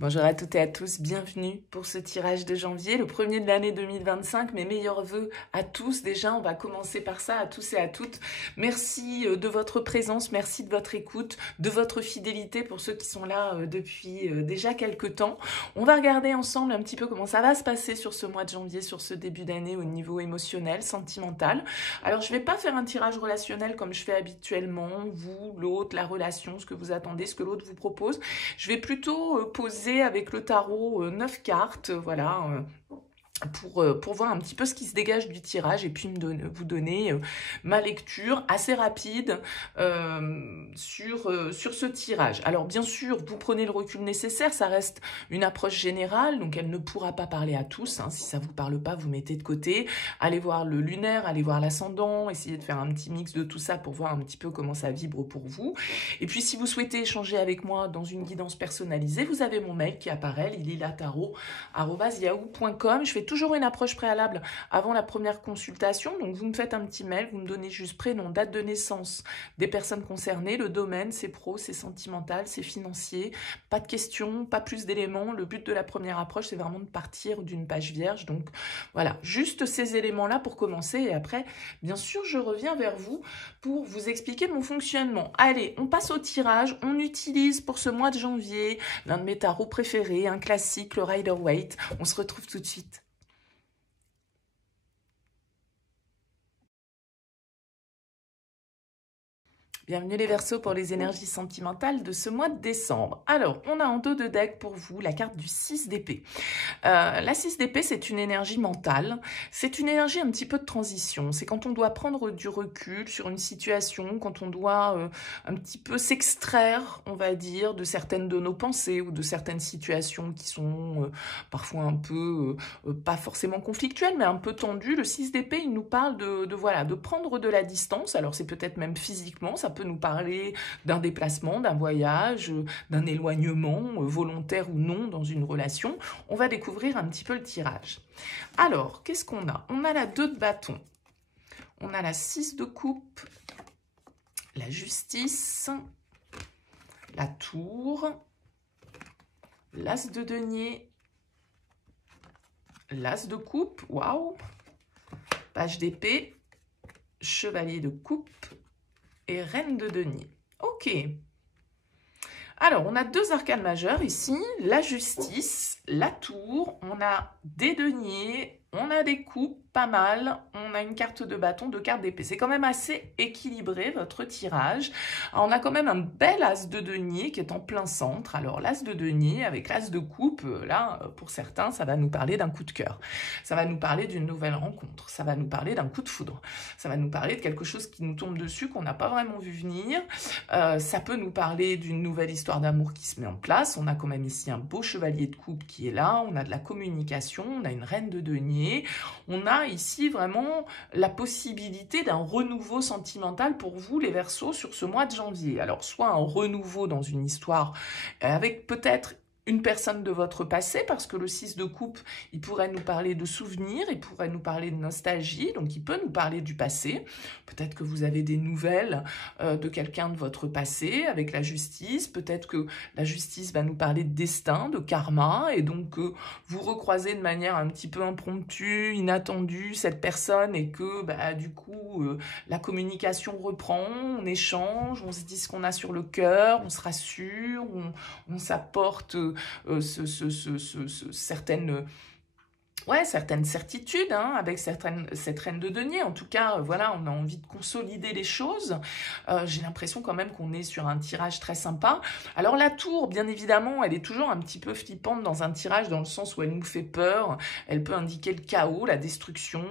Bonjour à toutes et à tous, bienvenue pour ce tirage de janvier, le premier de l'année 2025. Mes meilleurs vœux à tous. Déjà, on va commencer par ça, à tous et à toutes. Merci de votre présence, merci de votre écoute, de votre fidélité pour ceux qui sont là depuis déjà quelques temps. On va regarder ensemble un petit peu comment ça va se passer sur ce mois de janvier, sur ce début d'année au niveau émotionnel, sentimental. Alors, je ne vais pas faire un tirage relationnel comme je fais habituellement, vous, l'autre, la relation, ce que vous attendez, ce que l'autre vous propose. Je vais plutôt poser avec le tarot 9 cartes, voilà, pour voir un petit peu ce qui se dégage du tirage et puis vous donner ma lecture assez rapide sur ce tirage. Alors bien sûr, vous prenez le recul nécessaire, ça reste une approche générale, donc elle ne pourra pas parler à tous. Si ça ne vous parle pas, vous mettez de côté. Allez voir le lunaire, allez voir l'ascendant, essayez de faire un petit mix de tout ça pour voir un petit peu comment ça vibre pour vous. Et puis si vous souhaitez échanger avec moi dans une guidance personnalisée, vous avez mon mail qui apparaît, lililatarot@yahoo.com. Je fais toujours une approche préalable avant la première consultation, donc vous me faites un petit mail, vous me donnez juste prénom, date de naissance des personnes concernées, le domaine, c'est pro, c'est sentimental, c'est financier, pas de questions, pas plus d'éléments. Le but de la première approche, c'est vraiment de partir d'une page vierge, donc voilà, juste ces éléments-là pour commencer, et après, bien sûr, je reviens vers vous pour vous expliquer mon fonctionnement. Allez, on passe au tirage, on utilise pour ce mois de janvier l'un de mes tarots préférés, un classique, le Rider-Waite. On se retrouve tout de suite. Bienvenue les Verseaux pour les énergies sentimentales de ce mois de décembre. Alors, on a en dos de deck pour vous la carte du 6 d'épée. La 6 d'épée, c'est une énergie mentale. C'est une énergie un petit peu de transition. C'est quand on doit prendre du recul sur une situation, quand on doit un petit peu s'extraire, on va dire, de certaines de nos pensées ou de certaines situations qui sont parfois un peu, pas forcément conflictuelles, mais un peu tendues. Le 6 d'épée, il nous parle voilà, de prendre de la distance. Alors, c'est peut-être même physiquement, ça peut nous parler d'un déplacement, d'un voyage, d'un éloignement, volontaire ou non, dans une relation. On va découvrir un petit peu le tirage. Alors, qu'est-ce qu'on a? On a la 2 de bâton, on a la 6 de coupe, la justice, la tour, l'as de denier, l'as de coupe, waouh, page d'épée, chevalier de coupe et reine de denier. Ok. Alors, on a deux arcanes majeures ici, la justice, la tour, on a des deniers, on a des coupes, pas mal, on a une carte de bâton, deux cartes d'épée. C'est quand même assez équilibré, votre tirage. Alors, on a quand même un bel as de denier qui est en plein centre. Alors, l'as de denier avec l'as de coupe, là, pour certains, ça va nous parler d'un coup de cœur. Ça va nous parler d'une nouvelle rencontre. Ça va nous parler d'un coup de foudre. Ça va nous parler de quelque chose qui nous tombe dessus, qu'on n'a pas vraiment vu venir. Ça peut nous parler d'une nouvelle histoire d'amour qui se met en place. On a quand même ici un beau chevalier de coupe qui est là. On a de la communication. On a une reine de denier. On a ici vraiment la possibilité d'un renouveau sentimental pour vous, les Verseaux, sur ce mois de janvier. Alors, soit un renouveau dans une histoire avec peut-être une personne de votre passé, parce que le 6 de coupe, il pourrait nous parler de souvenirs, il pourrait nous parler de nostalgie, donc il peut nous parler du passé. Peut-être que vous avez des nouvelles de quelqu'un de votre passé avec la justice, peut-être que la justice va nous parler de destin, de karma, et donc vous recroisez de manière un petit peu impromptue, inattendue cette personne, et que du coup, la communication reprend, on échange, on se dit ce qu'on a sur le cœur, on se rassure, on s'apporte certaines certitudes, avec cette reine de denier. En tout cas, voilà, on a envie de consolider les choses. J'ai l'impression quand même qu'on est sur un tirage très sympa. Alors la tour, bien évidemment, elle est toujours un petit peu flippante dans un tirage, dans le sens où elle nous fait peur. Elle peut indiquer le chaos, la destruction,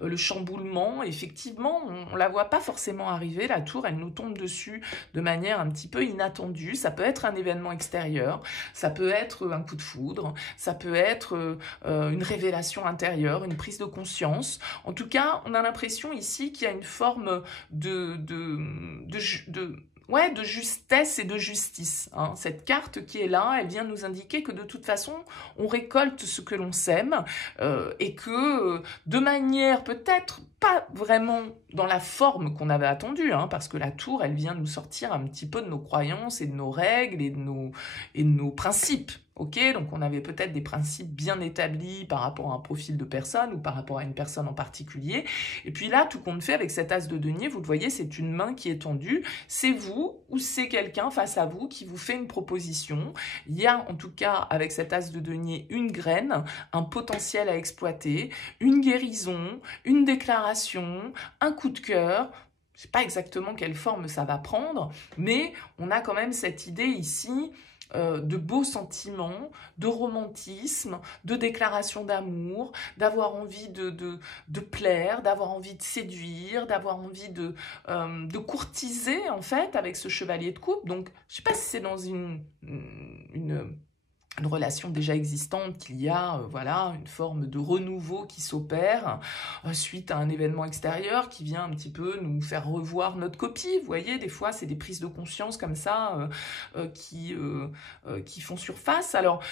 le chamboulement. Effectivement, on la voit pas forcément arriver, la tour. Elle nous tombe dessus de manière un petit peu inattendue. Ça peut être un événement extérieur, ça peut être un coup de foudre, ça peut être une révélation intérieure, une prise de conscience. En tout cas, on a l'impression ici qu'il y a une forme de justesse et de justice. Cette carte qui est là, elle vient nous indiquer que de toute façon, on récolte ce que l'on sème et que de manière peut-être pas vraiment dans la forme qu'on avait attendue, parce que la tour, elle vient nous sortir un petit peu de nos croyances et de nos règles et de nos principes. Ok, donc on avait peut-être des principes bien établis par rapport à un profil de personne ou par rapport à une personne en particulier. Et puis là, tout compte fait, avec cet as de denier, vous le voyez, c'est une main qui est tendue. C'est vous ou c'est quelqu'un face à vous qui vous fait une proposition. Il y a en tout cas, avec cet as de denier, une graine, un potentiel à exploiter, une guérison, une déclaration, un coup de cœur. Je ne sais pas exactement quelle forme ça va prendre, mais on a quand même cette idée ici de beaux sentiments, de romantisme, de déclaration d'amour, d'avoir envie de plaire, d'avoir envie de séduire, d'avoir envie de courtiser en fait avec ce chevalier de coupe. Donc je ne sais pas si c'est dans une relation déjà existante qu'il y a voilà, une forme de renouveau qui s'opère suite à un événement extérieur qui vient un petit peu nous faire revoir notre copie. Vous voyez, des fois, c'est des prises de conscience comme ça qui font surface. Alors,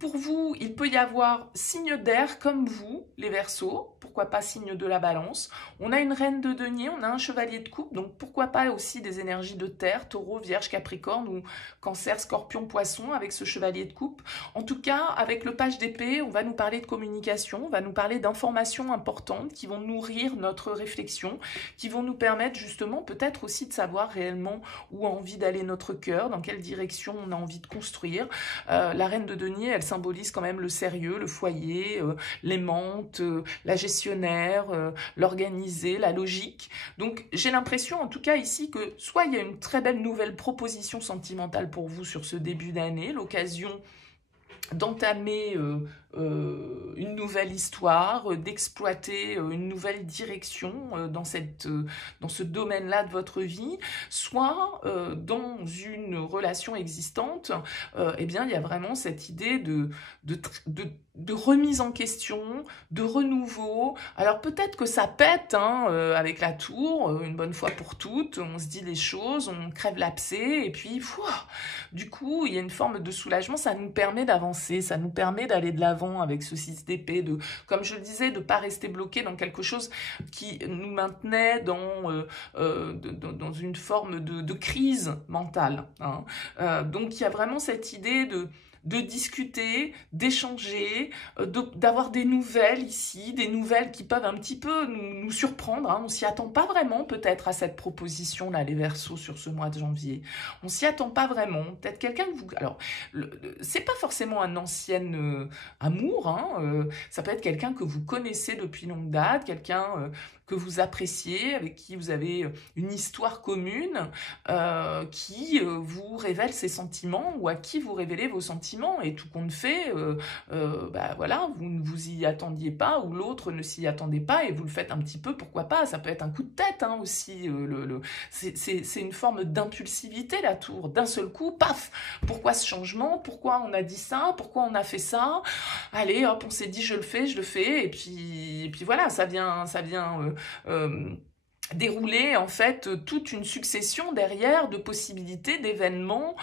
pour vous, il peut y avoir signe d'air comme vous, les Verseaux, pourquoi pas signe de la Balance. On a une reine de denier, on a un chevalier de coupe, donc pourquoi pas aussi des énergies de terre, Taureau, Vierge, Capricorne ou Cancer, Scorpion, Poisson avec ce chevalier de coupe. En tout cas, avec le page d'épée, on va nous parler de communication, on va nous parler d'informations importantes qui vont nourrir notre réflexion, qui vont nous permettre justement peut-être aussi de savoir réellement où a envie d'aller notre cœur, dans quelle direction on a envie de construire. La reine de denier, elle symbolise quand même le sérieux, le foyer, l'aimante, la gestionnaire, l'organisée, la logique. Donc j'ai l'impression en tout cas ici que soit il y a une très belle nouvelle proposition sentimentale pour vous sur ce début d'année, l'occasion d'entamer une nouvelle histoire, d'exploiter une nouvelle direction dans ce domaine-là de votre vie, soit dans une relation existante, eh bien, il y a vraiment cette idée de remise en question, de renouveau. Alors peut-être que ça pète avec la tour, une bonne fois pour toutes, on se dit les choses, on crève l'abcès, et puis du coup, il y a une forme de soulagement, ça nous permet d'avancer, ça nous permet d'aller de l'avant avec ce 6 d'épée, comme je le disais, de ne pas rester bloqué dans quelque chose qui nous maintenait dans une forme de crise mentale. Donc il y a vraiment cette idée de discuter, d'échanger, d'avoir des nouvelles ici, des nouvelles qui peuvent un petit peu nous surprendre. On ne s'y attend pas vraiment peut-être à cette proposition-là, les Verseaux, sur ce mois de janvier. On ne s'y attend pas vraiment. Peut-être quelqu'un que vous... Alors, c'est pas forcément un ancien amour, ça peut être quelqu'un que vous connaissez depuis longue date, quelqu'un... que vous appréciez, avec qui vous avez une histoire commune, qui vous révèle ses sentiments ou à qui vous révélez vos sentiments. Et tout compte fait, voilà, vous ne vous y attendiez pas ou l'autre ne s'y attendait pas et vous le faites un petit peu, pourquoi pas. Ça peut être un coup de tête aussi. C'est une forme d'impulsivité, la tour. D'un seul coup, paf, pourquoi ce changement? Pourquoi on a dit ça? Pourquoi on a fait ça? Allez, hop, on s'est dit je le fais, et puis voilà, ça vient dérouler en fait toute une succession derrière de possibilités, d'événements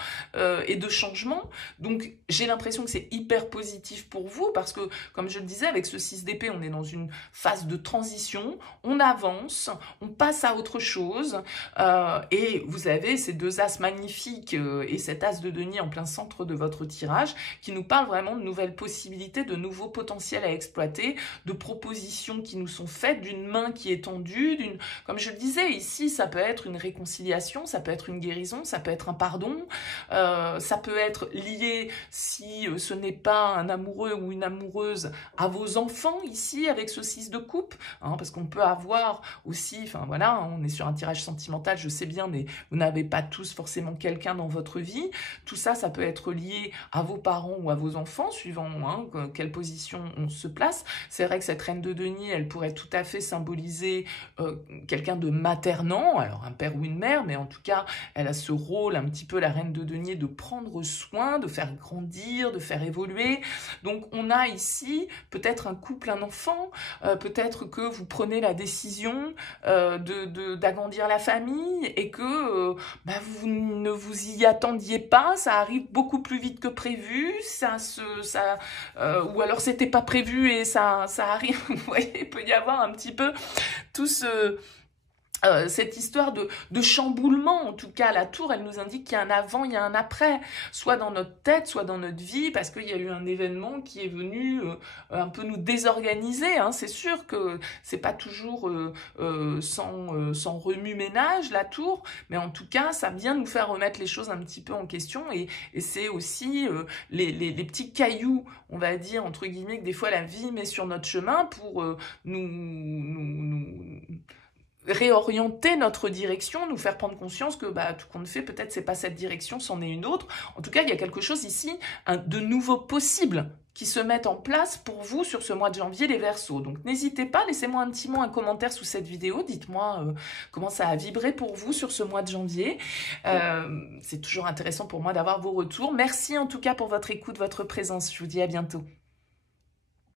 et de changements. Donc j'ai l'impression que c'est hyper positif pour vous parce que, comme je le disais, avec ce 6 d'épée, on est dans une phase de transition, on avance, on passe à autre chose et vous avez ces deux as magnifiques et cet as de denier en plein centre de votre tirage qui nous parlent vraiment de nouvelles possibilités, de nouveaux potentiels à exploiter, de propositions qui nous sont faites, d'une main qui est tendue, comme je le disais, ici, ça peut être une réconciliation, ça peut être une guérison, ça peut être un pardon, ça peut être lié, si ce n'est pas un amoureux ou une amoureuse, à vos enfants, ici, avec ce 6 de coupe, parce qu'on peut avoir aussi, enfin voilà, on est sur un tirage sentimental, je sais bien, mais vous n'avez pas tous forcément quelqu'un dans votre vie. Tout ça, ça peut être lié à vos parents ou à vos enfants, suivant quelle position on se place. C'est vrai que cette reine de denier, elle pourrait tout à fait symboliser quelqu'un de maternant, alors un père ou une mère, mais en tout cas, elle a ce rôle, un petit peu la reine de denier, de prendre soin, de faire grandir, de faire évoluer. Donc, on a ici peut-être un couple, un enfant, peut-être que vous prenez la décision d'agrandir la famille et que vous ne vous y attendiez pas, ça arrive beaucoup plus vite que prévu, ou alors c'était pas prévu et ça arrive, vous voyez, il peut y avoir un petit peu tout cette histoire de chamboulement, en tout cas, la tour, elle nous indique qu'il y a un avant, il y a un après, soit dans notre tête, soit dans notre vie, parce qu'il y a eu un événement qui est venu un peu nous désorganiser, hein. C'est sûr que c'est pas toujours sans remue-ménage, la tour, mais en tout cas, ça vient nous faire remettre les choses un petit peu en question, et c'est aussi les petits cailloux, on va dire, entre guillemets, que des fois la vie met sur notre chemin pour nous réorienter notre direction, nous faire prendre conscience que tout compte fait, peut-être c'est pas cette direction, c'en est une autre. En tout cas, il y a quelque chose ici, de nouveau possible qui se met en place pour vous sur ce mois de janvier, les Verseaux. Donc n'hésitez pas, laissez-moi un petit mot, un commentaire sous cette vidéo, dites-moi comment ça a vibré pour vous sur ce mois de janvier. C'est toujours intéressant pour moi d'avoir vos retours. Merci en tout cas pour votre écoute, votre présence. Je vous dis à bientôt.